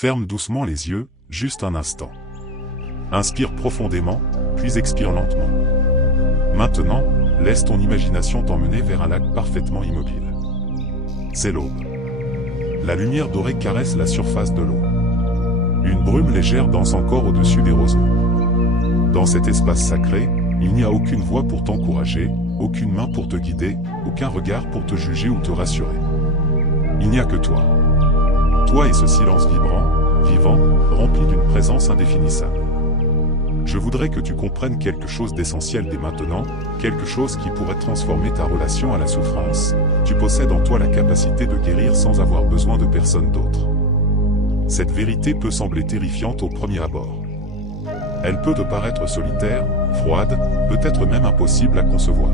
Ferme doucement les yeux, juste un instant. Inspire profondément, puis expire lentement. Maintenant, laisse ton imagination t'emmener vers un lac parfaitement immobile. C'est l'aube. La lumière dorée caresse la surface de l'eau. Une brume légère danse encore au-dessus des roseaux. Dans cet espace sacré, il n'y a aucune voix pour t'encourager, aucune main pour te guider, aucun regard pour te juger ou te rassurer. Il n'y a que toi. Toi et ce silence vibrant, vivant, rempli d'une présence indéfinissable. Je voudrais que tu comprennes quelque chose d'essentiel dès maintenant, quelque chose qui pourrait transformer ta relation à la souffrance. Tu possèdes en toi la capacité de guérir sans avoir besoin de personne d'autre. Cette vérité peut sembler terrifiante au premier abord. Elle peut te paraître solitaire, froide, peut-être même impossible à concevoir.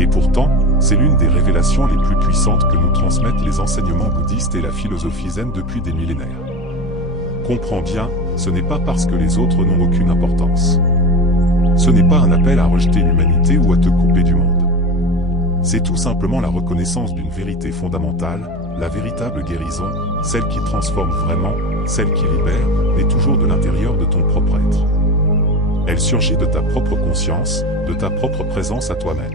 Et pourtant, c'est l'une des révélations les plus puissantes que nous transmettent les enseignements bouddhistes et la philosophie zen depuis des millénaires. Comprends bien, ce n'est pas parce que les autres n'ont aucune importance. Ce n'est pas un appel à rejeter l'humanité ou à te couper du monde. C'est tout simplement la reconnaissance d'une vérité fondamentale, la véritable guérison, celle qui transforme vraiment, celle qui libère, mais toujours de l'intérieur de ton propre être. Elle surgit de ta propre conscience, de ta propre présence à toi-même.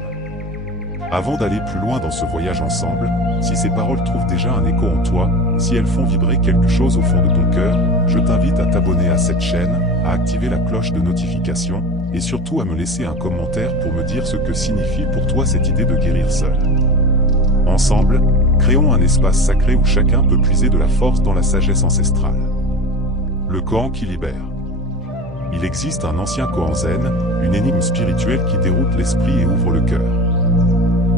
Avant d'aller plus loin dans ce voyage ensemble, si ces paroles trouvent déjà un écho en toi, si elles font vibrer quelque chose au fond de ton cœur, je t'invite à t'abonner à cette chaîne, à activer la cloche de notification, et surtout à me laisser un commentaire pour me dire ce que signifie pour toi cette idée de guérir seul. Ensemble, créons un espace sacré où chacun peut puiser de la force dans la sagesse ancestrale. Le koan qui libère. Il existe un ancien koan zen, une énigme spirituelle qui déroute l'esprit et ouvre le cœur.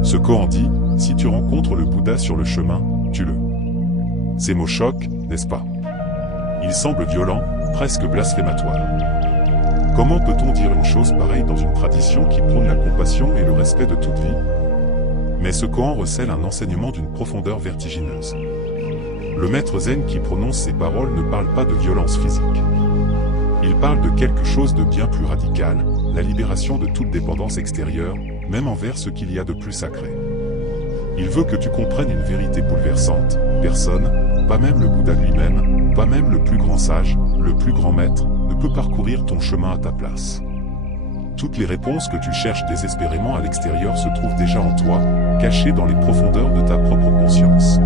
Ce koan dit, si tu rencontres le Bouddha sur le chemin, tue-le. Ces mots choquent, n'est-ce pas? Ils semblent violents, presque blasphématoires. Comment peut-on dire une chose pareille dans une tradition qui prône la compassion et le respect de toute vie? Mais ce koan recèle un enseignement d'une profondeur vertigineuse. Le maître zen qui prononce ces paroles ne parle pas de violence physique. Il parle de quelque chose de bien plus radical, la libération de toute dépendance extérieure, même envers ce qu'il y a de plus sacré. Il veut que tu comprennes une vérité bouleversante, personne, pas même le Bouddha lui-même, pas même le plus grand sage, le plus grand maître, ne peut parcourir ton chemin à ta place. Toutes les réponses que tu cherches désespérément à l'extérieur se trouvent déjà en toi, cachées dans les profondeurs de ta propre conscience.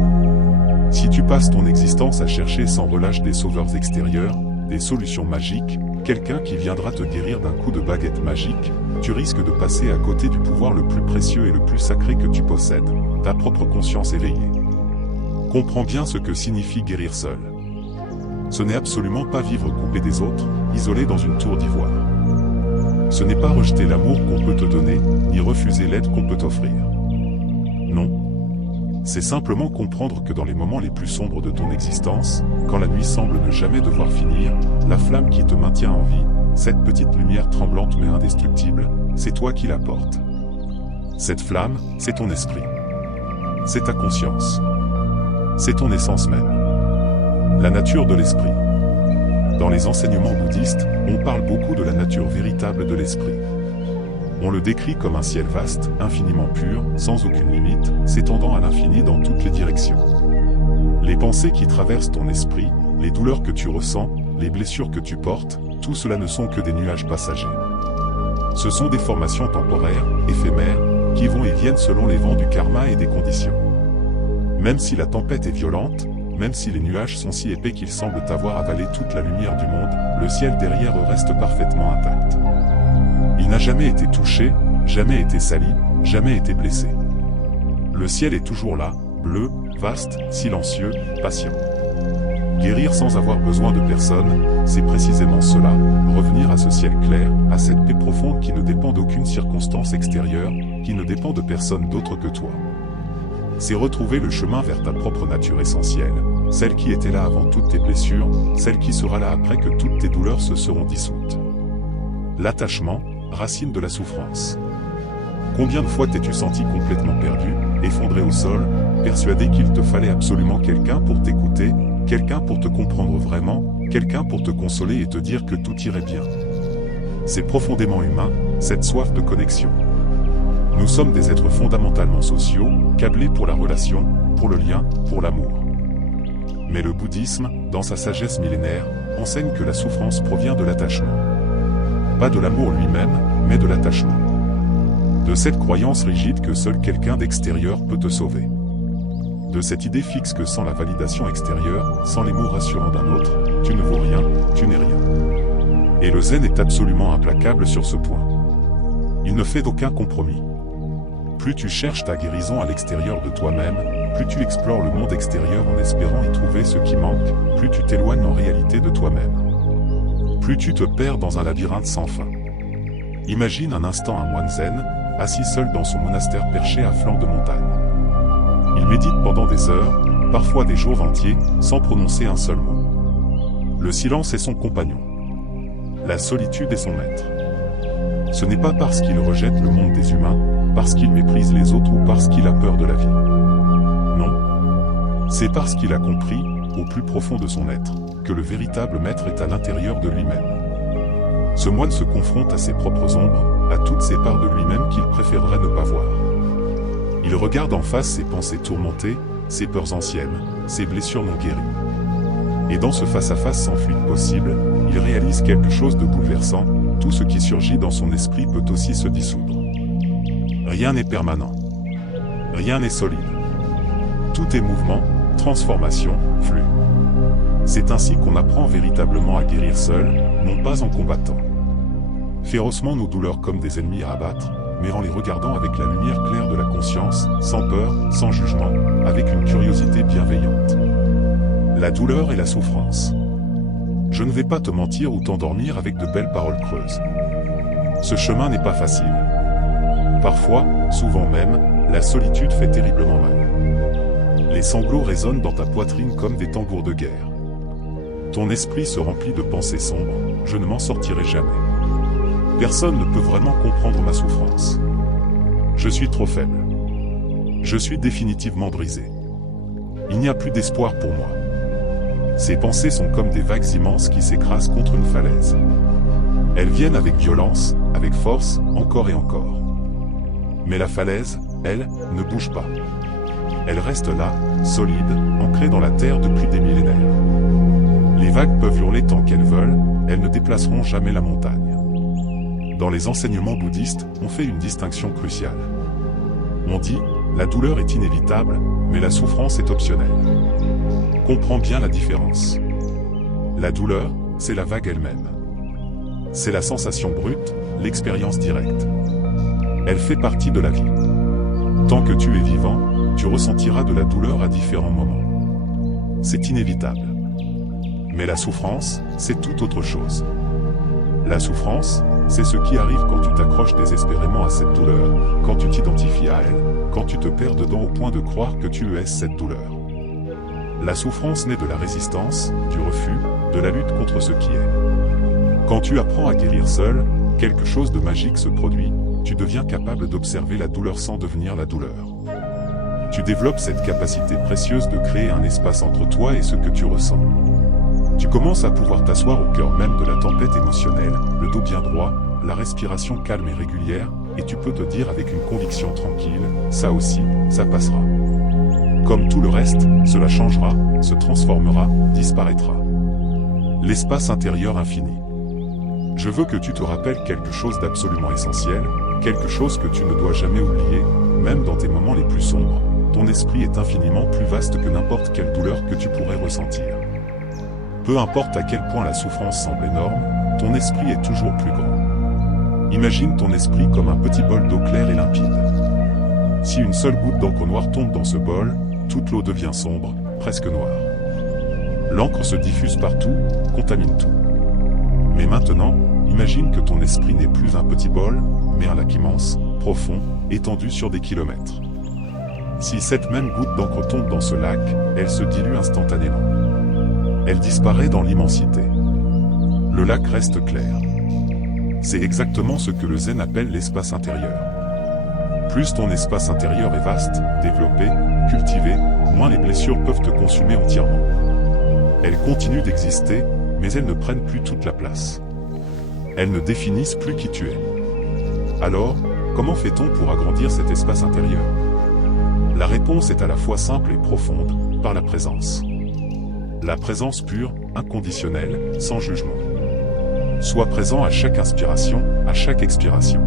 Si tu passes ton existence à chercher sans relâche des sauveurs extérieurs, des solutions magiques, quelqu'un qui viendra te guérir d'un coup de baguette magique, tu risques de passer à côté du pouvoir le plus précieux et le plus sacré que tu possèdes, ta propre conscience éveillée. Comprends bien ce que signifie guérir seul. Ce n'est absolument pas vivre coupé des autres, isolé dans une tour d'ivoire. Ce n'est pas rejeter l'amour qu'on peut te donner, ni refuser l'aide qu'on peut t'offrir. Non. C'est simplement comprendre que dans les moments les plus sombres de ton existence, quand la nuit semble ne jamais devoir finir, la flamme qui te maintient en vie, cette petite lumière tremblante mais indestructible, c'est toi qui la portes. Cette flamme, c'est ton esprit. C'est ta conscience. C'est ton essence même. La nature de l'esprit. Dans les enseignements bouddhistes, on parle beaucoup de la nature véritable de l'esprit. On le décrit comme un ciel vaste, infiniment pur, sans aucune limite, s'étendant à l'infini dans toutes les directions. Les pensées qui traversent ton esprit, les douleurs que tu ressens, les blessures que tu portes, tout cela ne sont que des nuages passagers. Ce sont des formations temporaires, éphémères, qui vont et viennent selon les vents du karma et des conditions. Même si la tempête est violente, même si les nuages sont si épais qu'ils semblent avoir avalé toute la lumière du monde, le ciel derrière eux reste parfaitement intact. Il n'a jamais été touché, jamais été sali, jamais été blessé. Le ciel est toujours là, bleu, vaste, silencieux, patient. Guérir sans avoir besoin de personne, c'est précisément cela, revenir à ce ciel clair, à cette paix profonde qui ne dépend d'aucune circonstance extérieure, qui ne dépend de personne d'autre que toi. C'est retrouver le chemin vers ta propre nature essentielle, celle qui était là avant toutes tes blessures, celle qui sera là après que toutes tes douleurs se seront dissoutes. L'attachement, racine de la souffrance. Combien de fois t'es-tu senti complètement perdu, effondré au sol, persuadé qu'il te fallait absolument quelqu'un pour t'écouter, quelqu'un pour te comprendre vraiment, quelqu'un pour te consoler et te dire que tout irait bien. C'est profondément humain, cette soif de connexion. Nous sommes des êtres fondamentalement sociaux, câblés pour la relation, pour le lien, pour l'amour. Mais le bouddhisme, dans sa sagesse millénaire, enseigne que la souffrance provient de l'attachement. Pas de l'amour lui-même, mais de l'attachement. De cette croyance rigide que seul quelqu'un d'extérieur peut te sauver. De cette idée fixe que sans la validation extérieure, sans les mots rassurants d'un autre, tu ne vaux rien, tu n'es rien. Et le zen est absolument implacable sur ce point. Il ne fait d'aucun compromis. Plus tu cherches ta guérison à l'extérieur de toi-même, plus tu explores le monde extérieur en espérant y trouver ce qui manque, plus tu t'éloignes en réalité de toi-même. Plus tu te perds dans un labyrinthe sans fin. Imagine un instant un moine zen, assis seul dans son monastère perché à flanc de montagne. Il médite pendant des heures, parfois des jours entiers, sans prononcer un seul mot. Le silence est son compagnon. La solitude est son maître. Ce n'est pas parce qu'il rejette le monde des humains, parce qu'il méprise les autres ou parce qu'il a peur de la vie. Non. C'est parce qu'il a compris, au plus profond de son être, que le véritable maître est à l'intérieur de lui-même. Ce moine se confronte à ses propres ombres, à toutes ces parts de lui-même qu'il préférerait ne pas voir. Il regarde en face ses pensées tourmentées, ses peurs anciennes, ses blessures non guéries. Et dans ce face-à-face sans fuite possible, il réalise quelque chose de bouleversant, tout ce qui surgit dans son esprit peut aussi se dissoudre. Rien n'est permanent. Rien n'est solide. Tout est mouvement, transformation, flux. C'est ainsi qu'on apprend véritablement à guérir seul, non pas en combattant férocement nos douleurs comme des ennemis à abattre, mais en les regardant avec la lumière claire de la conscience, sans peur, sans jugement, avec une curiosité bienveillante. La douleur et la souffrance. Je ne vais pas te mentir ou t'endormir avec de belles paroles creuses. Ce chemin n'est pas facile. Parfois, souvent même, la solitude fait terriblement mal. Les sanglots résonnent dans ta poitrine comme des tambours de guerre. Ton esprit se remplit de pensées sombres, je ne m'en sortirai jamais. Personne ne peut vraiment comprendre ma souffrance. Je suis trop faible. Je suis définitivement brisé. Il n'y a plus d'espoir pour moi. Ces pensées sont comme des vagues immenses qui s'écrasent contre une falaise. Elles viennent avec violence, avec force, encore et encore. Mais la falaise, elle, ne bouge pas. Elle reste là, solide, ancrée dans la terre depuis des millénaires. Les vagues peuvent hurler tant qu'elles veulent, elles ne déplaceront jamais la montagne. Dans les enseignements bouddhistes, on fait une distinction cruciale. On dit, la douleur est inévitable, mais la souffrance est optionnelle. Comprends bien la différence. La douleur, c'est la vague elle-même. C'est la sensation brute, l'expérience directe. Elle fait partie de la vie. Tant que tu es vivant, tu ressentiras de la douleur à différents moments. C'est inévitable. Mais la souffrance, c'est tout autre chose. La souffrance, c'est ce qui arrive quand tu t'accroches désespérément à cette douleur, quand tu t'identifies à elle, quand tu te perds dedans au point de croire que tu es cette douleur. La souffrance naît de la résistance, du refus, de la lutte contre ce qui est. Quand tu apprends à guérir seul, quelque chose de magique se produit, tu deviens capable d'observer la douleur sans devenir la douleur. Tu développes cette capacité précieuse de créer un espace entre toi et ce que tu ressens. Tu commences à pouvoir t'asseoir au cœur même de la tempête émotionnelle, le dos bien droit, la respiration calme et régulière, et tu peux te dire avec une conviction tranquille, ça aussi, ça passera. Comme tout le reste, cela changera, se transformera, disparaîtra. L'espace intérieur infini. Je veux que tu te rappelles quelque chose d'absolument essentiel, quelque chose que tu ne dois jamais oublier, même dans tes moments les plus sombres. Ton esprit est infiniment plus vaste que n'importe quelle douleur que tu pourrais ressentir. Peu importe à quel point la souffrance semble énorme, ton esprit est toujours plus grand. Imagine ton esprit comme un petit bol d'eau claire et limpide. Si une seule goutte d'encre noire tombe dans ce bol, toute l'eau devient sombre, presque noire. L'encre se diffuse partout, contamine tout. Mais maintenant, imagine que ton esprit n'est plus un petit bol, mais un lac immense, profond, étendu sur des kilomètres. Si cette même goutte d'encre tombe dans ce lac, elle se dilue instantanément. Elle disparaît dans l'immensité. Le lac reste clair. C'est exactement ce que le zen appelle l'espace intérieur. Plus ton espace intérieur est vaste, développé, cultivé, moins les blessures peuvent te consumer entièrement. Elles continuent d'exister, mais elles ne prennent plus toute la place. Elles ne définissent plus qui tu es. Alors, comment fait-on pour agrandir cet espace intérieur? La réponse est à la fois simple et profonde, par la présence. La présence pure, inconditionnelle, sans jugement. Sois présent à chaque inspiration, à chaque expiration.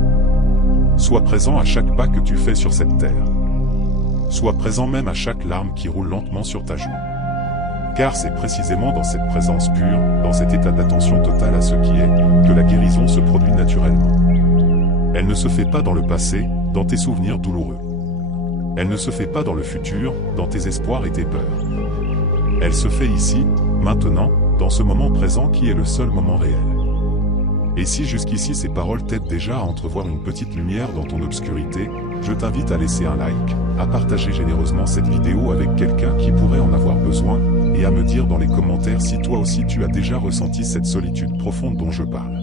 Sois présent à chaque pas que tu fais sur cette terre. Sois présent même à chaque larme qui roule lentement sur ta joue. Car c'est précisément dans cette présence pure, dans cet état d'attention totale à ce qui est, que la guérison se produit naturellement. Elle ne se fait pas dans le passé, dans tes souvenirs douloureux. Elle ne se fait pas dans le futur, dans tes espoirs et tes peurs. Elle se fait ici, maintenant, dans ce moment présent qui est le seul moment réel. Et si jusqu'ici ces paroles t'aident déjà à entrevoir une petite lumière dans ton obscurité, je t'invite à laisser un like, à partager généreusement cette vidéo avec quelqu'un qui pourrait en avoir besoin, et à me dire dans les commentaires si toi aussi tu as déjà ressenti cette solitude profonde dont je parle.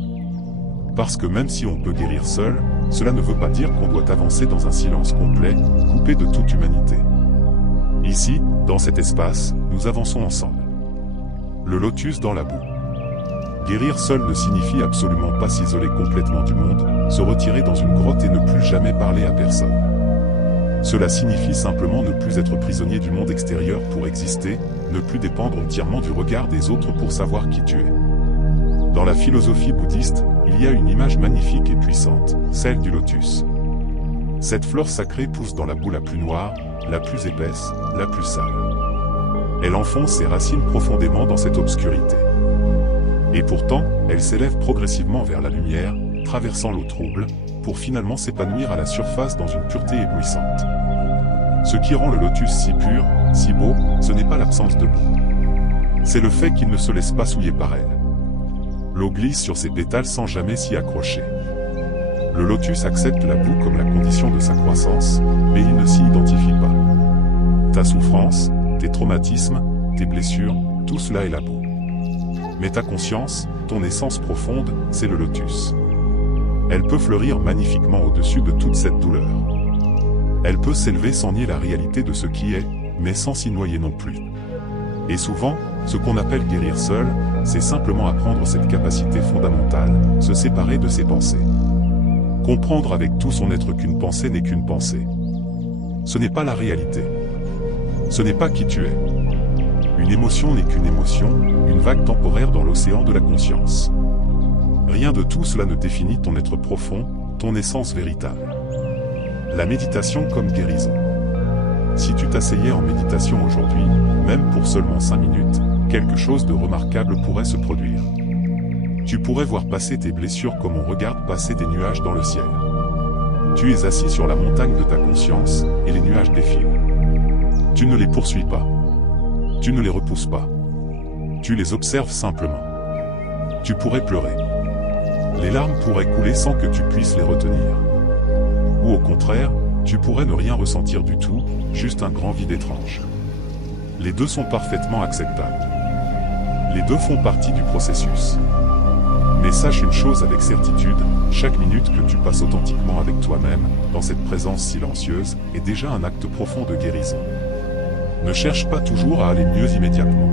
Parce que même si on peut guérir seul, cela ne veut pas dire qu'on doit avancer dans un silence complet, coupé de toute humanité. Ici, dans cet espace, nous avançons ensemble. Le lotus dans la boue. Guérir seul ne signifie absolument pas s'isoler complètement du monde, se retirer dans une grotte et ne plus jamais parler à personne. Cela signifie simplement ne plus être prisonnier du monde extérieur pour exister, ne plus dépendre entièrement du regard des autres pour savoir qui tu es. Dans la philosophie bouddhiste, il y a une image magnifique et puissante, celle du lotus. Cette fleur sacrée pousse dans la boue la plus noire, la plus épaisse, la plus sale. Elle enfonce ses racines profondément dans cette obscurité. Et pourtant, elle s'élève progressivement vers la lumière, traversant l'eau trouble, pour finalement s'épanouir à la surface dans une pureté éblouissante. Ce qui rend le lotus si pur, si beau, ce n'est pas l'absence de boue. C'est le fait qu'il ne se laisse pas souiller par elle. L'eau glisse sur ses pétales sans jamais s'y accrocher. Le lotus accepte la boue comme la condition de sa croissance, mais il ne s'y identifie pas. Ta souffrance, tes traumatismes, tes blessures, tout cela est la boue. Mais ta conscience, ton essence profonde, c'est le lotus. Elle peut fleurir magnifiquement au-dessus de toute cette douleur. Elle peut s'élever sans nier la réalité de ce qui est, mais sans s'y noyer non plus. Et souvent, ce qu'on appelle guérir seul, c'est simplement apprendre cette capacité fondamentale, se séparer de ses pensées. Comprendre avec tout son être qu'une pensée n'est qu'une pensée. Ce n'est pas la réalité. Ce n'est pas qui tu es. Une émotion n'est qu'une émotion, une vague temporaire dans l'océan de la conscience. Rien de tout cela ne définit ton être profond, ton essence véritable. La méditation comme guérison. Si tu t'asseyais en méditation aujourd'hui, même pour seulement 5 minutes, quelque chose de remarquable pourrait se produire. Tu pourrais voir passer tes blessures comme on regarde passer des nuages dans le ciel. Tu es assis sur la montagne de ta conscience, et les nuages défilent. Tu ne les poursuis pas. Tu ne les repousses pas. Tu les observes simplement. Tu pourrais pleurer. Les larmes pourraient couler sans que tu puisses les retenir. Ou au contraire, tu pourrais ne rien ressentir du tout, juste un grand vide étrange. Les deux sont parfaitement acceptables. Les deux font partie du processus. Mais sache une chose avec certitude, chaque minute que tu passes authentiquement avec toi-même, dans cette présence silencieuse, est déjà un acte profond de guérison. Ne cherche pas toujours à aller mieux immédiatement.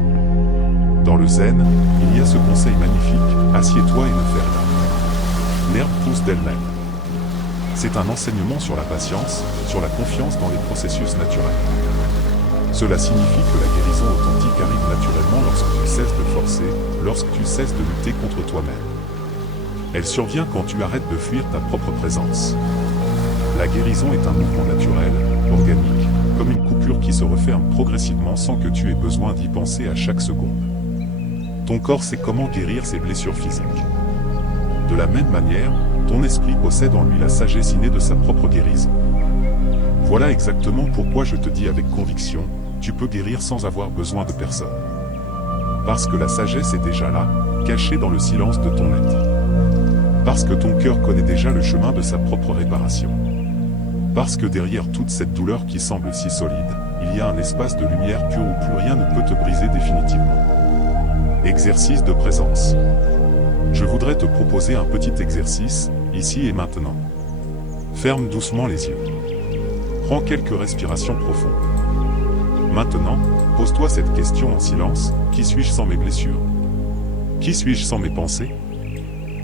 Dans le zen, il y a ce conseil magnifique, assieds-toi et ne fais rien. L'herbe pousse d'elle-même. C'est un enseignement sur la patience, sur la confiance dans les processus naturels. Cela signifie que la guérison authentique arrive naturellement lorsque tu cesses de forcer, lorsque tu cesses de lutter contre toi-même. Elle survient quand tu arrêtes de fuir ta propre présence. La guérison est un mouvement naturel, organique, comme une coupure qui se referme progressivement sans que tu aies besoin d'y penser à chaque seconde. Ton corps sait comment guérir ses blessures physiques. De la même manière, ton esprit possède en lui la sagesse innée de sa propre guérison. Voilà exactement pourquoi je te dis avec conviction, tu peux guérir sans avoir besoin de personne. Parce que la sagesse est déjà là, cachée dans le silence de ton être. Parce que ton cœur connaît déjà le chemin de sa propre réparation. Parce que derrière toute cette douleur qui semble si solide, il y a un espace de lumière pure où plus rien ne peut te briser définitivement. Exercice de présence. Je voudrais te proposer un petit exercice, ici et maintenant. Ferme doucement les yeux. Prends quelques respirations profondes. Maintenant, pose-toi cette question en silence, qui suis-je sans mes blessures? Qui suis-je sans mes pensées?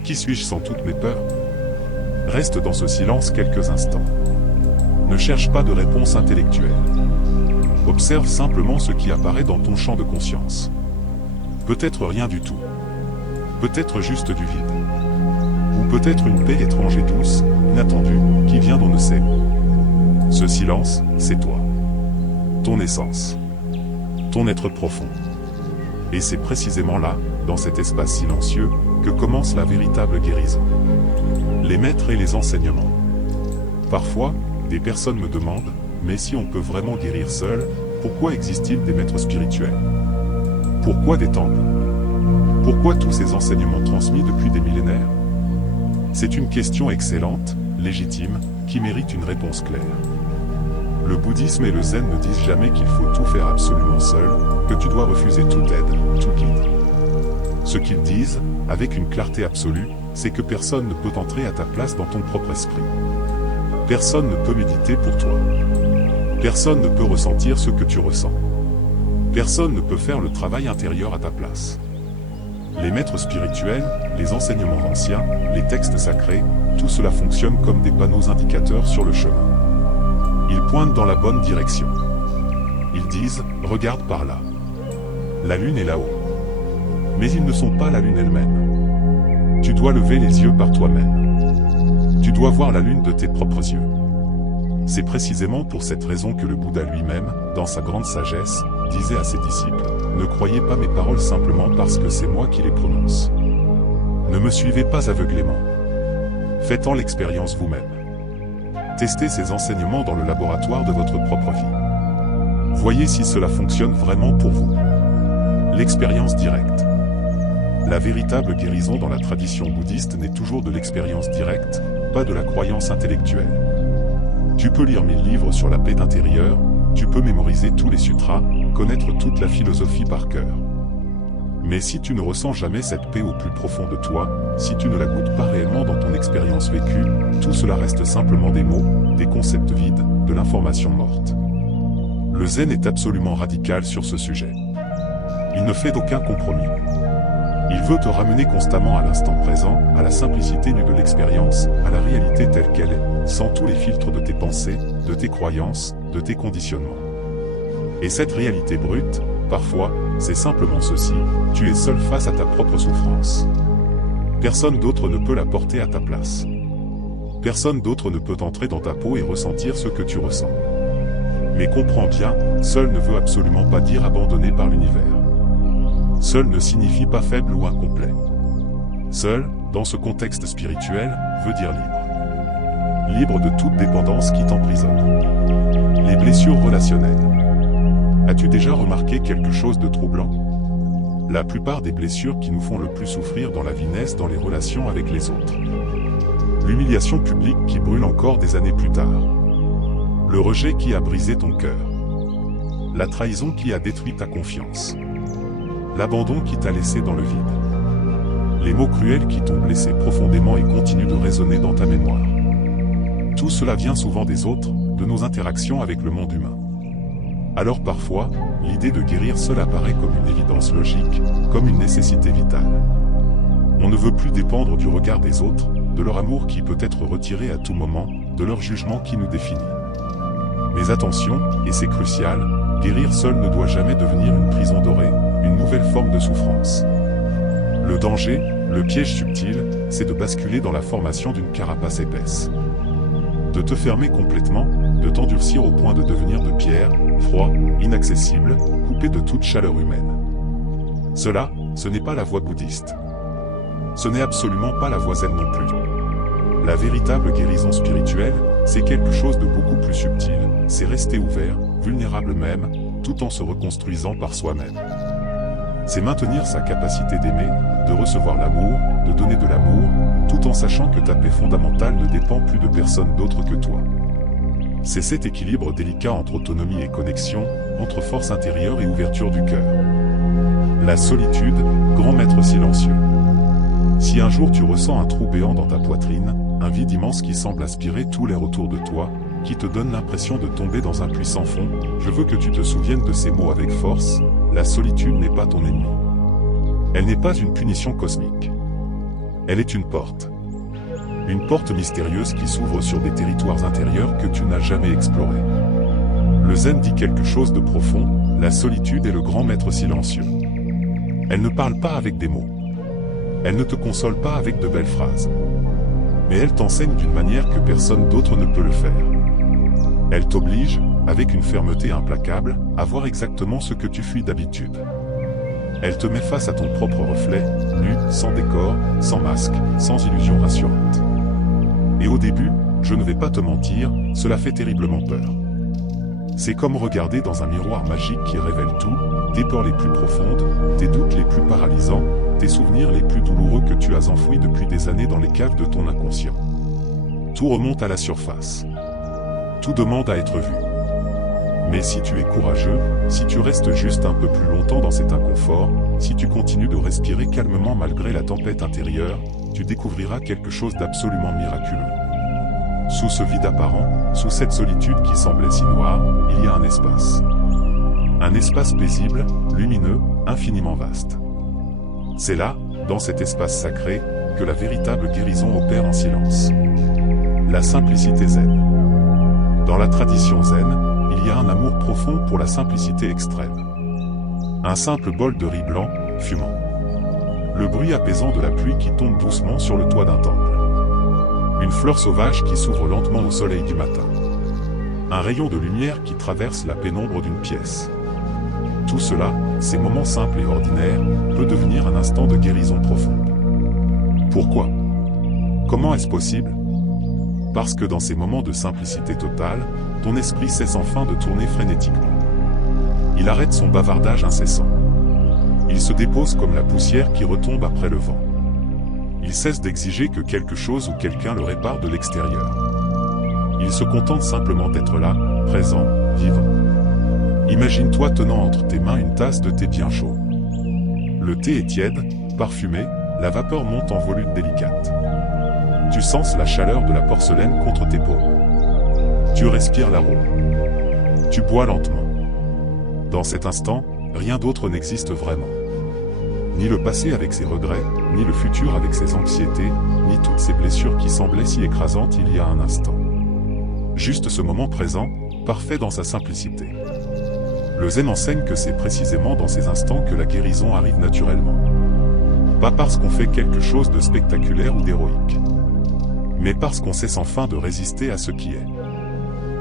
Qui suis-je sans toutes mes peurs? Reste dans ce silence quelques instants. Ne cherche pas de réponse intellectuelle. Observe simplement ce qui apparaît dans ton champ de conscience. Peut-être rien du tout. Peut-être juste du vide. Ou peut-être une paix étrange et douce, inattendue, qui vient d'on ne sait où. Ce silence, c'est toi. Ton essence. Ton être profond. Et c'est précisément là, dans cet espace silencieux, que commence la véritable guérison. Les maîtres et les enseignements. Parfois, des personnes me demandent, mais si on peut vraiment guérir seul, pourquoi existe-t-il des maîtres spirituels? Pourquoi des temples? Pourquoi tous ces enseignements transmis depuis des millénaires? C'est une question excellente, légitime, qui mérite une réponse claire. Le bouddhisme et le zen ne disent jamais qu'il faut tout faire absolument seul, que tu dois refuser toute aide, tout guide. Ce qu'ils disent, avec une clarté absolue, c'est que personne ne peut entrer à ta place dans ton propre esprit. Personne ne peut méditer pour toi. Personne ne peut ressentir ce que tu ressens. Personne ne peut faire le travail intérieur à ta place. Les maîtres spirituels, les enseignements anciens, les textes sacrés, tout cela fonctionne comme des panneaux indicateurs sur le chemin. Ils pointent dans la bonne direction. Ils disent, regarde par là. La lune est là-haut. Mais ils ne sont pas la lune elle-même. Tu dois lever les yeux par toi-même. Tu dois voir la lune de tes propres yeux. C'est précisément pour cette raison que le Bouddha lui-même, dans sa grande sagesse, disait à ses disciples, ne croyez pas mes paroles simplement parce que c'est moi qui les prononce. Ne me suivez pas aveuglément. Faites-en l'expérience vous-même. Testez ces enseignements dans le laboratoire de votre propre vie. Voyez si cela fonctionne vraiment pour vous. L'expérience directe. La véritable guérison dans la tradition bouddhiste n'est toujours de l'expérience directe, pas de la croyance intellectuelle. Tu peux lire 1000 livres sur la paix intérieure, tu peux mémoriser tous les sutras, connaître toute la philosophie par cœur. Mais si tu ne ressens jamais cette paix au plus profond de toi, si tu ne la goûtes pas réellement dans ton expérience vécue, tout cela reste simplement des mots, des concepts vides, de l'information morte. Le zen est absolument radical sur ce sujet. Il ne fait d'aucun compromis. Il veut te ramener constamment à l'instant présent, à la simplicité nue de l'expérience, à la réalité telle qu'elle est, sans tous les filtres de tes pensées, de tes croyances, de tes conditionnements. Et cette réalité brute, parfois, c'est simplement ceci, tu es seul face à ta propre souffrance. Personne d'autre ne peut la porter à ta place. Personne d'autre ne peut entrer dans ta peau et ressentir ce que tu ressens. Mais comprends bien, seul ne veut absolument pas dire abandonné par l'univers. Seul ne signifie pas faible ou incomplet. Seul, dans ce contexte spirituel, veut dire libre. Libre de toute dépendance qui t'emprisonne. Les blessures relationnelles. As-tu déjà remarqué quelque chose de troublant? La plupart des blessures qui nous font le plus souffrir dans la vie naissent dans les relations avec les autres. L'humiliation publique qui brûle encore des années plus tard. Le rejet qui a brisé ton cœur. La trahison qui a détruit ta confiance. L'abandon qui t'a laissé dans le vide. Les mots cruels qui t'ont blessé profondément et continuent de résonner dans ta mémoire. Tout cela vient souvent des autres, de nos interactions avec le monde humain. Alors parfois, l'idée de guérir seul apparaît comme une évidence logique, comme une nécessité vitale. On ne veut plus dépendre du regard des autres, de leur amour qui peut être retiré à tout moment, de leur jugement qui nous définit. Mais attention, et c'est crucial, guérir seul ne doit jamais devenir une prison dorée, une nouvelle forme de souffrance. Le danger, le piège subtil, c'est de basculer dans la formation d'une carapace épaisse. De te fermer complètement, de t'endurcir au point de devenir de pierre, froid, inaccessible, coupé de toute chaleur humaine. Cela, ce n'est pas la voie bouddhiste. Ce n'est absolument pas la voie zen non plus. La véritable guérison spirituelle, c'est quelque chose de beaucoup plus subtil, c'est rester ouvert, vulnérable même, tout en se reconstruisant par soi-même. C'est maintenir sa capacité d'aimer, de recevoir l'amour, de donner de l'amour, tout en sachant que ta paix fondamentale ne dépend plus de personne d'autre que toi. C'est cet équilibre délicat entre autonomie et connexion, entre force intérieure et ouverture du cœur. La solitude, grand maître silencieux. Si un jour tu ressens un trou béant dans ta poitrine, un vide immense qui semble aspirer tout l'air autour de toi, qui te donne l'impression de tomber dans un puits sans fond, je veux que tu te souviennes de ces mots avec force, la solitude n'est pas ton ennemi. Elle n'est pas une punition cosmique. Elle est une porte. Une porte mystérieuse qui s'ouvre sur des territoires intérieurs que tu n'as jamais explorés. Le zen dit quelque chose de profond, la solitude est le grand maître silencieux. Elle ne parle pas avec des mots. Elle ne te console pas avec de belles phrases. Mais elle t'enseigne d'une manière que personne d'autre ne peut le faire. Elle t'oblige, avec une fermeté implacable, à voir exactement ce que tu fuis d'habitude. Elle te met face à ton propre reflet, nu, sans décor, sans masque, sans illusion rassurante. Et au début, je ne vais pas te mentir, cela fait terriblement peur. C'est comme regarder dans un miroir magique qui révèle tout, tes peurs les plus profondes, tes doutes les plus paralysants, tes souvenirs les plus douloureux que tu as enfouis depuis des années dans les caves de ton inconscient. Tout remonte à la surface. Tout demande à être vu. Mais si tu es courageux, si tu restes juste un peu plus longtemps dans cet inconfort, si tu continues de respirer calmement malgré la tempête intérieure, tu découvriras quelque chose d'absolument miraculeux. Sous ce vide apparent, sous cette solitude qui semblait si noire, il y a un espace. Un espace paisible, lumineux, infiniment vaste. C'est là, dans cet espace sacré, que la véritable guérison opère en silence. La simplicité zen. Dans la tradition zen, il y a un amour profond pour la simplicité extrême. Un simple bol de riz blanc, fumant. Le bruit apaisant de la pluie qui tombe doucement sur le toit d'un temple. Une fleur sauvage qui s'ouvre lentement au soleil du matin. Un rayon de lumière qui traverse la pénombre d'une pièce. Tout cela, ces moments simples et ordinaires, peut devenir un instant de guérison profonde. Pourquoi? Comment est-ce possible? Parce que dans ces moments de simplicité totale, ton esprit cesse enfin de tourner frénétiquement. Il arrête son bavardage incessant. Il se dépose comme la poussière qui retombe après le vent. Il cesse d'exiger que quelque chose ou quelqu'un le répare de l'extérieur. Il se contente simplement d'être là, présent, vivant. Imagine-toi tenant entre tes mains une tasse de thé bien chaud. Le thé est tiède, parfumé, la vapeur monte en volutes délicates. Tu sens la chaleur de la porcelaine contre tes paumes. Tu respires l'arôme. Tu bois lentement. Dans cet instant, rien d'autre n'existe vraiment. Ni le passé avec ses regrets, ni le futur avec ses anxiétés, ni toutes ces blessures qui semblaient si écrasantes il y a un instant. Juste ce moment présent, parfait dans sa simplicité. Le zen enseigne que c'est précisément dans ces instants que la guérison arrive naturellement. Pas parce qu'on fait quelque chose de spectaculaire ou d'héroïque, mais parce qu'on cesse enfin de résister à ce qui est.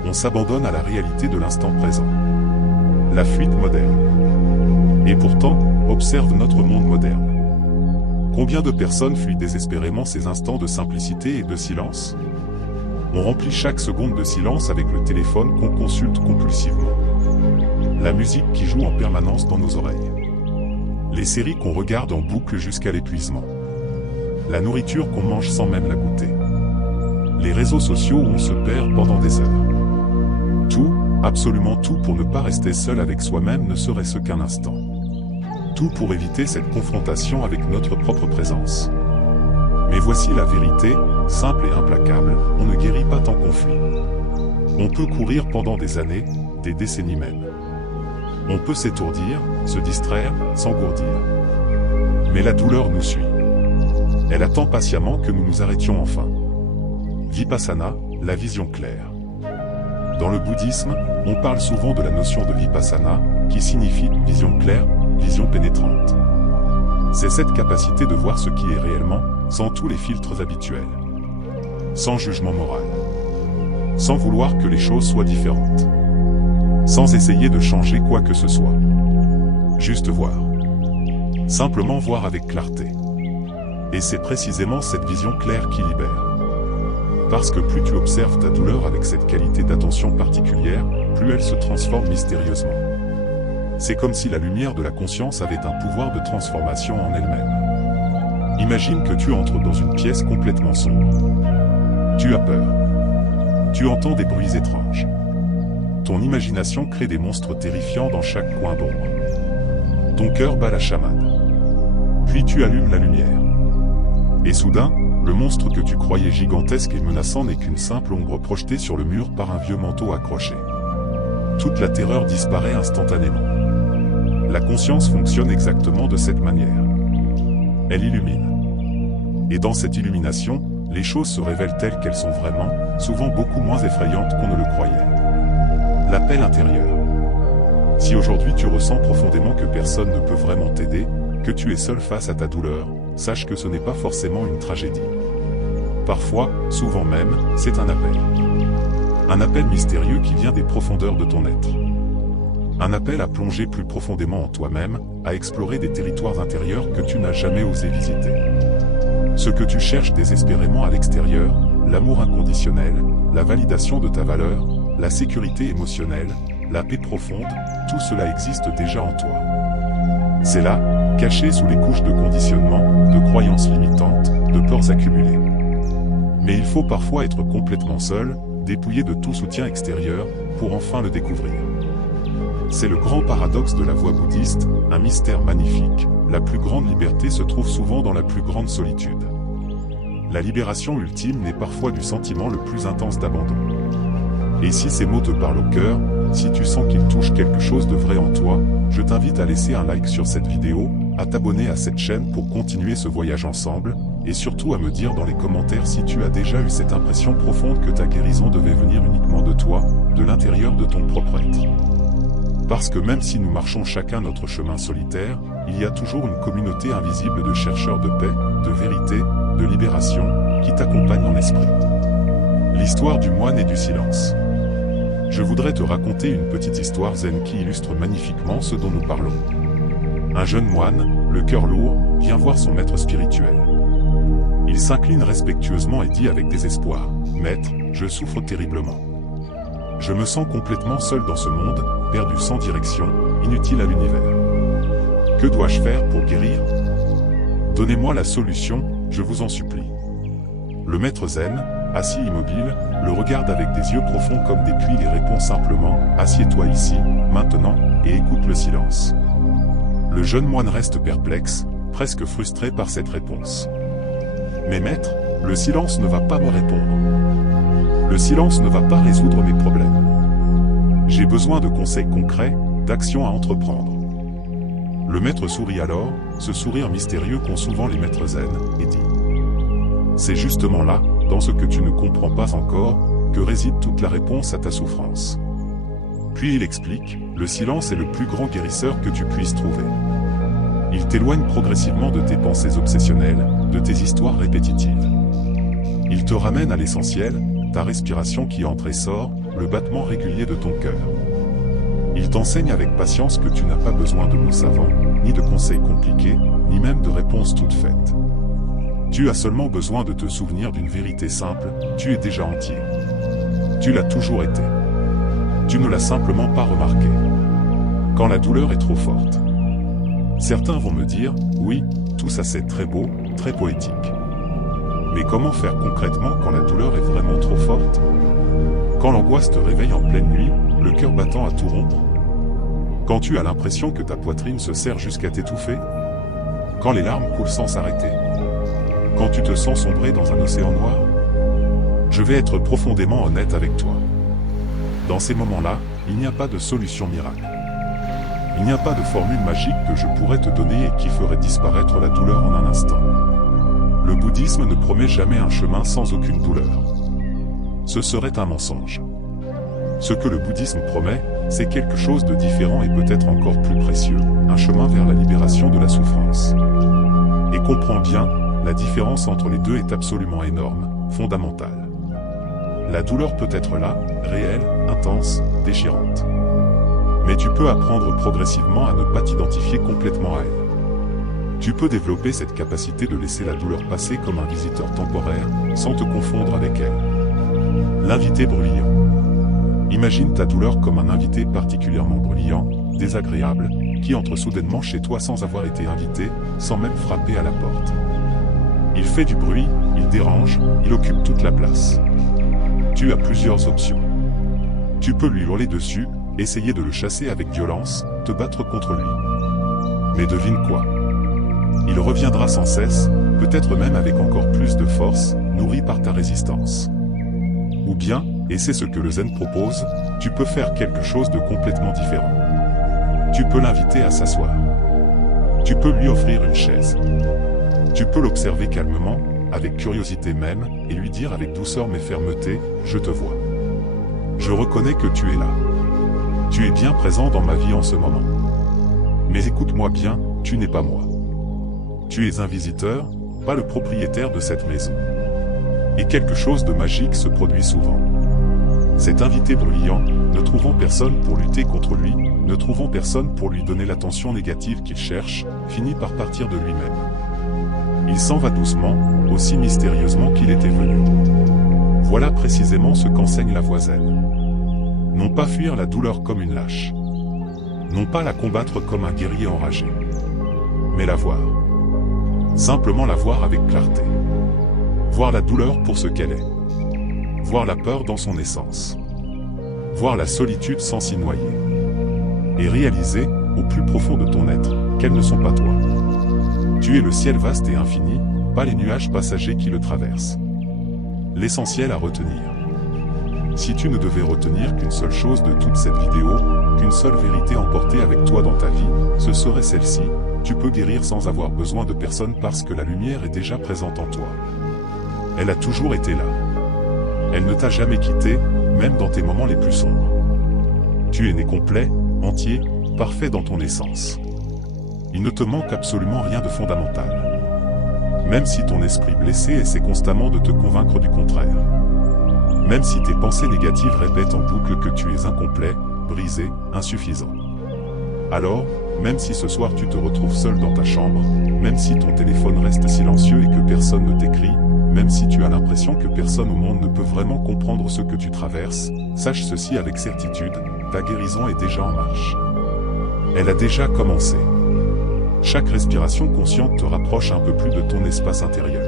On s'abandonne à la réalité de l'instant présent. La fuite moderne. Et pourtant, observe notre monde moderne. Combien de personnes fuient désespérément ces instants de simplicité et de silence? On remplit chaque seconde de silence avec le téléphone qu'on consulte compulsivement. La musique qui joue en permanence dans nos oreilles. Les séries qu'on regarde en boucle jusqu'à l'épuisement. La nourriture qu'on mange sans même la goûter. Les réseaux sociaux où on se perd pendant des heures. Tout, absolument tout pour ne pas rester seul avec soi-même ne serait-ce qu'un instant. Tout pour éviter cette confrontation avec notre propre présence. Mais voici la vérité, simple et implacable, on ne guérit pas tant qu'on fuit. On peut courir pendant des années, des décennies même. On peut s'étourdir, se distraire, s'engourdir. Mais la douleur nous suit. Elle attend patiemment que nous nous arrêtions enfin. Vipassana, la vision claire. Dans le bouddhisme, on parle souvent de la notion de vipassana, qui signifie vision claire, vision pénétrante. C'est cette capacité de voir ce qui est réellement, sans tous les filtres habituels. Sans jugement moral. Sans vouloir que les choses soient différentes. Sans essayer de changer quoi que ce soit. Juste voir. Simplement voir avec clarté. Et c'est précisément cette vision claire qui libère. Parce que plus tu observes ta douleur avec cette qualité d'attention particulière, plus elle se transforme mystérieusement. C'est comme si la lumière de la conscience avait un pouvoir de transformation en elle-même. Imagine que tu entres dans une pièce complètement sombre. Tu as peur. Tu entends des bruits étranges. Ton imagination crée des monstres terrifiants dans chaque coin d'ombre. Ton cœur bat la chamade. Puis tu allumes la lumière. Et soudain, le monstre que tu croyais gigantesque et menaçant n'est qu'une simple ombre projetée sur le mur par un vieux manteau accroché. Toute la terreur disparaît instantanément. La conscience fonctionne exactement de cette manière. Elle illumine. Et dans cette illumination, les choses se révèlent telles qu'elles sont vraiment, souvent beaucoup moins effrayantes qu'on ne le croyait. L'appel intérieur. Si aujourd'hui tu ressens profondément que personne ne peut vraiment t'aider, que tu es seul face à ta douleur, sache que ce n'est pas forcément une tragédie. Parfois, souvent même, c'est un appel. Un appel mystérieux qui vient des profondeurs de ton être. Un appel à plonger plus profondément en toi-même, à explorer des territoires intérieurs que tu n'as jamais osé visiter. Ce que tu cherches désespérément à l'extérieur, l'amour inconditionnel, la validation de ta valeur, la sécurité émotionnelle, la paix profonde, tout cela existe déjà en toi. C'est là, caché sous les couches de conditionnement, de croyances limitantes, de peurs accumulées. Mais il faut parfois être complètement seul, dépouillé de tout soutien extérieur, pour enfin le découvrir. C'est le grand paradoxe de la voie bouddhiste, un mystère magnifique. La plus grande liberté se trouve souvent dans la plus grande solitude. La libération ultime naît parfois du sentiment le plus intense d'abandon. Et si ces mots te parlent au cœur, si tu sens qu'ils touchent quelque chose de vrai en toi, je t'invite à laisser un like sur cette vidéo, à t'abonner à cette chaîne pour continuer ce voyage ensemble, et surtout à me dire dans les commentaires si tu as déjà eu cette impression profonde que ta guérison devait venir uniquement de toi, de l'intérieur de ton propre être. Parce que même si nous marchons chacun notre chemin solitaire, il y a toujours une communauté invisible de chercheurs de paix, de vérité, de libération, qui t'accompagnent en esprit. L'histoire du moine et du silence. Je voudrais te raconter une petite histoire zen qui illustre magnifiquement ce dont nous parlons. Un jeune moine, le cœur lourd, vient voir son maître spirituel. Il s'incline respectueusement et dit avec désespoir, « Maître, je souffre terriblement. Je me sens complètement seul dans ce monde, perdu sans direction, inutile à l'univers. Que dois-je faire pour guérir? Donnez-moi la solution, je vous en supplie. » Le maître zen, assis immobile, le regarde avec des yeux profonds comme des puits et répond simplement, « Assieds-toi ici, maintenant, et écoute le silence. » Le jeune moine reste perplexe, presque frustré par cette réponse. « Mais maître, le silence ne va pas me répondre. Le silence ne va pas résoudre mes problèmes. J'ai besoin de conseils concrets, d'actions à entreprendre. » Le maître sourit alors, ce sourire mystérieux qu'ont souvent les maîtres zen, et dit « C'est justement là, dans ce que tu ne comprends pas encore, que réside toute la réponse à ta souffrance. » Puis il explique, le silence est le plus grand guérisseur que tu puisses trouver. Il t'éloigne progressivement de tes pensées obsessionnelles, de tes histoires répétitives. Il te ramène à l'essentiel, ta respiration qui entre et sort, le battement régulier de ton cœur. Il t'enseigne avec patience que tu n'as pas besoin de mots savants, ni de conseils compliqués, ni même de réponses toutes faites. Tu as seulement besoin de te souvenir d'une vérité simple, tu es déjà entier. Tu l'as toujours été. Tu ne l'as simplement pas remarqué. Quand la douleur est trop forte. Certains vont me dire, oui, tout ça c'est très beau, très poétique. Mais comment faire concrètement quand la douleur est vraiment trop forte? Quand l'angoisse te réveille en pleine nuit, le cœur battant à tout rompre? Quand tu as l'impression que ta poitrine se serre jusqu'à t'étouffer? Quand les larmes coulent sans s'arrêter? Quand tu te sens sombrer dans un océan noir? Je vais être profondément honnête avec toi. Dans ces moments-là, il n'y a pas de solution miracle. Il n'y a pas de formule magique que je pourrais te donner et qui ferait disparaître la douleur en un instant. Le bouddhisme ne promet jamais un chemin sans aucune douleur. Ce serait un mensonge. Ce que le bouddhisme promet, c'est quelque chose de différent et peut-être encore plus précieux, un chemin vers la libération de la souffrance. Et comprends bien, la différence entre les deux est absolument énorme, fondamentale. La douleur peut être là, réelle, intense, déchirante. Mais tu peux apprendre progressivement à ne pas t'identifier complètement à elle. Tu peux développer cette capacité de laisser la douleur passer comme un visiteur temporaire, sans te confondre avec elle. L'invité bruyant. Imagine ta douleur comme un invité particulièrement bruyant, désagréable, qui entre soudainement chez toi sans avoir été invité, sans même frapper à la porte. Il fait du bruit, il dérange, il occupe toute la place. Tu as plusieurs options. Tu peux lui hurler dessus, essayer de le chasser avec violence, te battre contre lui. Mais devine quoi? Il reviendra sans cesse, peut-être même avec encore plus de force, nourri par ta résistance. Ou bien, et c'est ce que le zen propose, tu peux faire quelque chose de complètement différent. Tu peux l'inviter à s'asseoir. Tu peux lui offrir une chaise. Tu peux l'observer calmement, avec curiosité même, et lui dire avec douceur mais fermeté, « Je te vois. Je reconnais que tu es là. Tu es bien présent dans ma vie en ce moment. Mais écoute-moi bien, tu n'es pas moi. Tu es un visiteur, pas le propriétaire de cette maison. Et quelque chose de magique se produit souvent. Cet invité bruyant, ne trouvant personne pour lutter contre lui, ne trouvant personne pour lui donner l'attention négative qu'il cherche, finit par partir de lui-même. Il s'en va doucement, aussi mystérieusement qu'il était venu. Voilà précisément ce qu'enseigne Lavoisienne. Non pas fuir la douleur comme une lâche. Non pas la combattre comme un guerrier enragé. Mais la voir. Simplement la voir avec clarté. Voir la douleur pour ce qu'elle est. Voir la peur dans son essence. Voir la solitude sans s'y noyer. Et réaliser, au plus profond de ton être, qu'elles ne sont pas toi. Tu es le ciel vaste et infini, pas les nuages passagers qui le traversent. L'essentiel à retenir. Si tu ne devais retenir qu'une seule chose de toute cette vidéo, qu'une seule vérité emportée avec toi dans ta vie, ce serait celle-ci: tu peux guérir sans avoir besoin de personne parce que la lumière est déjà présente en toi. Elle a toujours été là. Elle ne t'a jamais quitté, même dans tes moments les plus sombres. Tu es né complet, entier, parfait dans ton essence. Il ne te manque absolument rien de fondamental. Même si ton esprit blessé essaie constamment de te convaincre du contraire. Même si tes pensées négatives répètent en boucle que tu es incomplet, brisé, insuffisant. Alors, même si ce soir tu te retrouves seul dans ta chambre, même si ton téléphone reste silencieux et que personne ne t'écrit, même si tu as l'impression que personne au monde ne peut vraiment comprendre ce que tu traverses, sache ceci avec certitude: ta guérison est déjà en marche. Elle a déjà commencé. Chaque respiration consciente te rapproche un peu plus de ton espace intérieur.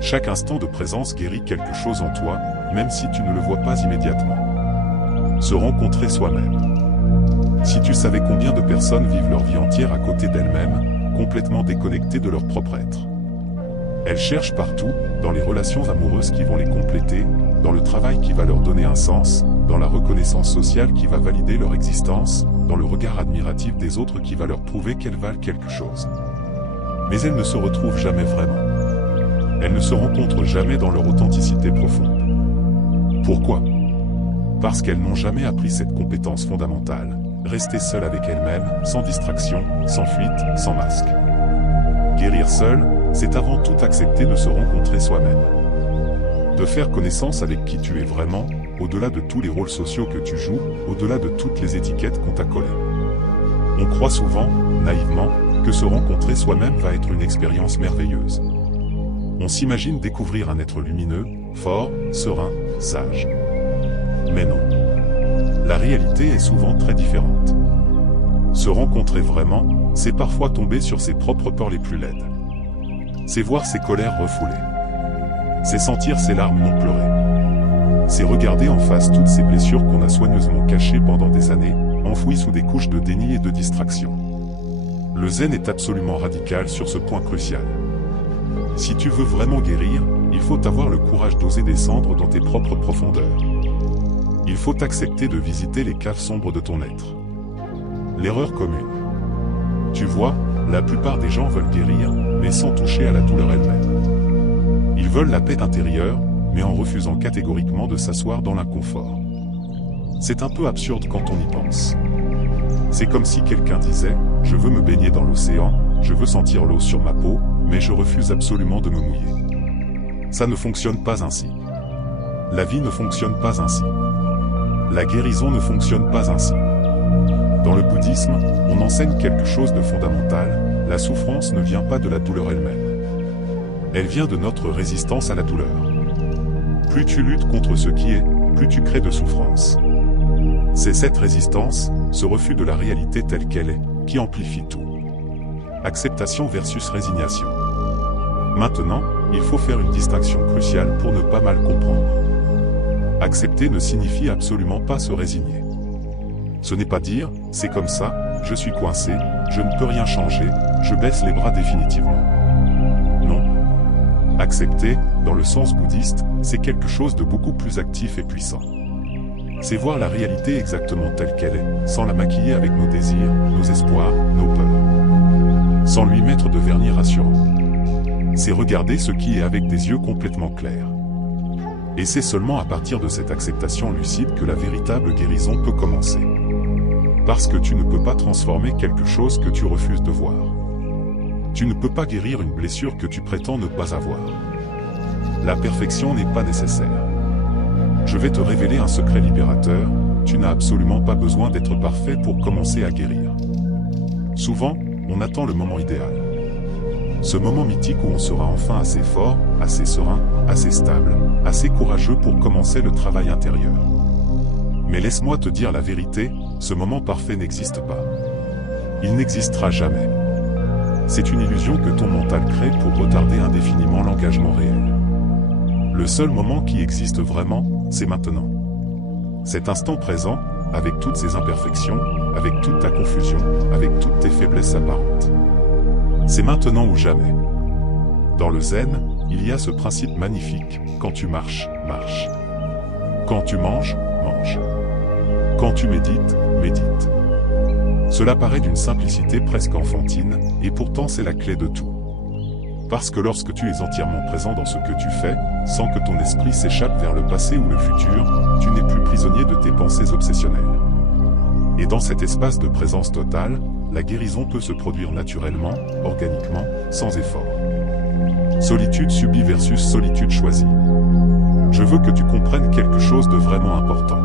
Chaque instant de présence guérit quelque chose en toi, même si tu ne le vois pas immédiatement. Se rencontrer soi-même. Si tu savais combien de personnes vivent leur vie entière à côté d'elles-mêmes, complètement déconnectées de leur propre être. Elles cherchent partout, dans les relations amoureuses qui vont les compléter, dans le travail qui va leur donner un sens, dans la reconnaissance sociale qui va valider leur existence, dans le regard admiratif des autres qui va leur prouver qu'elles valent quelque chose. Mais elles ne se retrouvent jamais vraiment. Elles ne se rencontrent jamais dans leur authenticité profonde. Pourquoi? Parce qu'elles n'ont jamais appris cette compétence fondamentale: rester seules avec elles-mêmes, sans distraction, sans fuite, sans masque. Guérir seul, c'est avant tout accepter de se rencontrer soi-même. De faire connaissance avec qui tu es vraiment, au-delà de tous les rôles sociaux que tu joues, au-delà de toutes les étiquettes qu'on t'a collées. On croit souvent, naïvement, que se rencontrer soi-même va être une expérience merveilleuse. On s'imagine découvrir un être lumineux, fort, serein, sage. Mais non. La réalité est souvent très différente. Se rencontrer vraiment, c'est parfois tomber sur ses propres peurs les plus laides. C'est voir ses colères refoulées. C'est sentir ses larmes non pleurées. C'est regarder en face toutes ces blessures qu'on a soigneusement cachées pendant des années, enfouies sous des couches de déni et de distraction. Le zen est absolument radical sur ce point crucial. Si tu veux vraiment guérir, il faut avoir le courage d'oser descendre dans tes propres profondeurs. Il faut accepter de visiter les caves sombres de ton être. L'erreur commune. Tu vois, la plupart des gens veulent guérir, mais sans toucher à la douleur elle-même. Ils veulent la paix intérieure, mais en refusant catégoriquement de s'asseoir dans l'inconfort. C'est un peu absurde quand on y pense. C'est comme si quelqu'un disait: je veux me baigner dans l'océan, je veux sentir l'eau sur ma peau, mais je refuse absolument de me mouiller. Ça ne fonctionne pas ainsi. La vie ne fonctionne pas ainsi. La guérison ne fonctionne pas ainsi. Dans le bouddhisme, on enseigne quelque chose de fondamental: la souffrance ne vient pas de la douleur elle-même. Elle vient de notre résistance à la douleur. Plus tu luttes contre ce qui est, plus tu crées de souffrance. C'est cette résistance, ce refus de la réalité telle qu'elle est, qui amplifie tout. Acceptation versus résignation. Maintenant, il faut faire une distinction cruciale pour ne pas mal comprendre. Accepter ne signifie absolument pas se résigner. Ce n'est pas dire: c'est comme ça, je suis coincé, je ne peux rien changer, je baisse les bras définitivement. Non. Accepter, dans le sens bouddhiste, c'est quelque chose de beaucoup plus actif et puissant. C'est voir la réalité exactement telle qu'elle est, sans la maquiller avec nos désirs, nos espoirs, nos peurs. Sans lui mettre de vernis rassurant. C'est regarder ce qui est avec des yeux complètement clairs. Et c'est seulement à partir de cette acceptation lucide que la véritable guérison peut commencer. Parce que tu ne peux pas transformer quelque chose que tu refuses de voir. Tu ne peux pas guérir une blessure que tu prétends ne pas avoir. La perfection n'est pas nécessaire. Je vais te révéler un secret libérateur, tu n'as absolument pas besoin d'être parfait pour commencer à guérir. Souvent, on attend le moment idéal. Ce moment mythique où on sera enfin assez fort, assez serein, assez stable, assez courageux pour commencer le travail intérieur. Mais laisse-moi te dire la vérité, ce moment parfait n'existe pas. Il n'existera jamais. C'est une illusion que ton mental crée pour retarder indéfiniment l'engagement réel. Le seul moment qui existe vraiment, c'est maintenant. Cet instant présent, avec toutes ses imperfections, avec toute ta confusion, avec toutes tes faiblesses apparentes. C'est maintenant ou jamais. Dans le zen, il y a ce principe magnifique, quand tu marches, marche. Quand tu manges, mange. Quand tu médites, médite. Cela paraît d'une simplicité presque enfantine, et pourtant c'est la clé de tout. Parce que lorsque tu es entièrement présent dans ce que tu fais, sans que ton esprit s'échappe vers le passé ou le futur, tu n'es plus prisonnier de tes pensées obsessionnelles. Et dans cet espace de présence totale, la guérison peut se produire naturellement, organiquement, sans effort. Solitude subie versus solitude choisie. Je veux que tu comprennes quelque chose de vraiment important.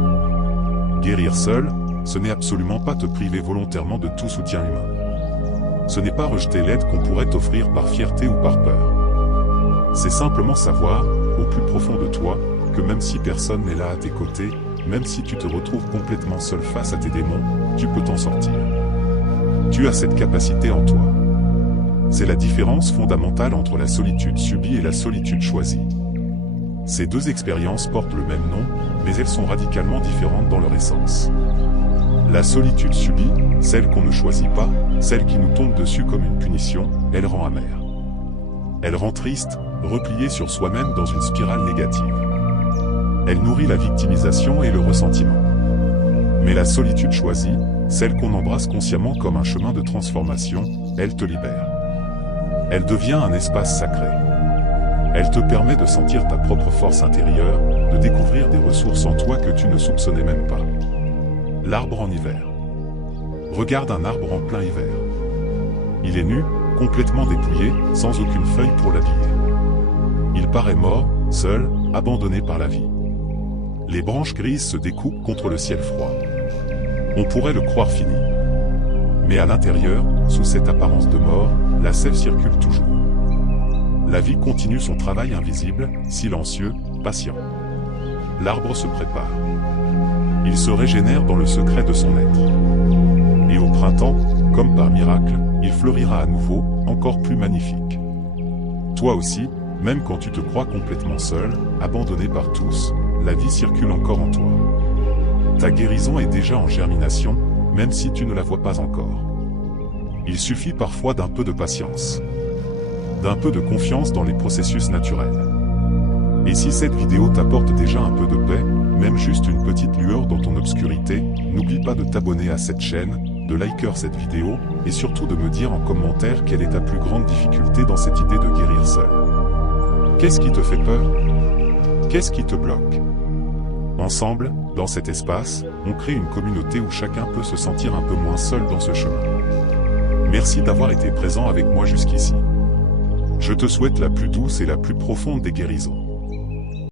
Guérir seul, ce n'est absolument pas te priver volontairement de tout soutien humain. Ce n'est pas rejeter l'aide qu'on pourrait t'offrir par fierté ou par peur. C'est simplement savoir, au plus profond de toi, que même si personne n'est là à tes côtés, même si tu te retrouves complètement seul face à tes démons, tu peux t'en sortir. Tu as cette capacité en toi. C'est la différence fondamentale entre la solitude subie et la solitude choisie. Ces deux expériences portent le même nom, mais elles sont radicalement différentes dans leur essence. La solitude subie, celle qu'on ne choisit pas, celle qui nous tombe dessus comme une punition, elle rend amère. Elle rend triste, repliée sur soi-même dans une spirale négative. Elle nourrit la victimisation et le ressentiment. Mais la solitude choisie, celle qu'on embrasse consciemment comme un chemin de transformation, elle te libère. Elle devient un espace sacré. Elle te permet de sentir ta propre force intérieure, de découvrir des ressources en toi que tu ne soupçonnais même pas. L'arbre en hiver. Regarde un arbre en plein hiver. Il est nu, complètement dépouillé, sans aucune feuille pour l'habiller. Il paraît mort, seul, abandonné par la vie. Les branches grises se découpent contre le ciel froid. On pourrait le croire fini. Mais à l'intérieur, sous cette apparence de mort, la sève circule toujours. La vie continue son travail invisible, silencieux, patient. L'arbre se prépare. Il se régénère dans le secret de son être. Et au printemps, comme par miracle, il fleurira à nouveau, encore plus magnifique. Toi aussi, même quand tu te crois complètement seul, abandonné par tous, la vie circule encore en toi. Ta guérison est déjà en germination, même si tu ne la vois pas encore. Il suffit parfois d'un peu de patience. D'un peu de confiance dans les processus naturels. Et si cette vidéo t'apporte déjà un peu de paix, même juste une petite lueur dans ton obscurité, n'oublie pas de t'abonner à cette chaîne, de liker cette vidéo, et surtout de me dire en commentaire quelle est ta plus grande difficulté dans cette idée de guérir seul. Qu'est-ce qui te fait peur? Qu'est-ce qui te bloque? Ensemble, dans cet espace, on crée une communauté où chacun peut se sentir un peu moins seul dans ce chemin. Merci d'avoir été présent avec moi jusqu'ici. Je te souhaite la plus douce et la plus profonde des guérisons.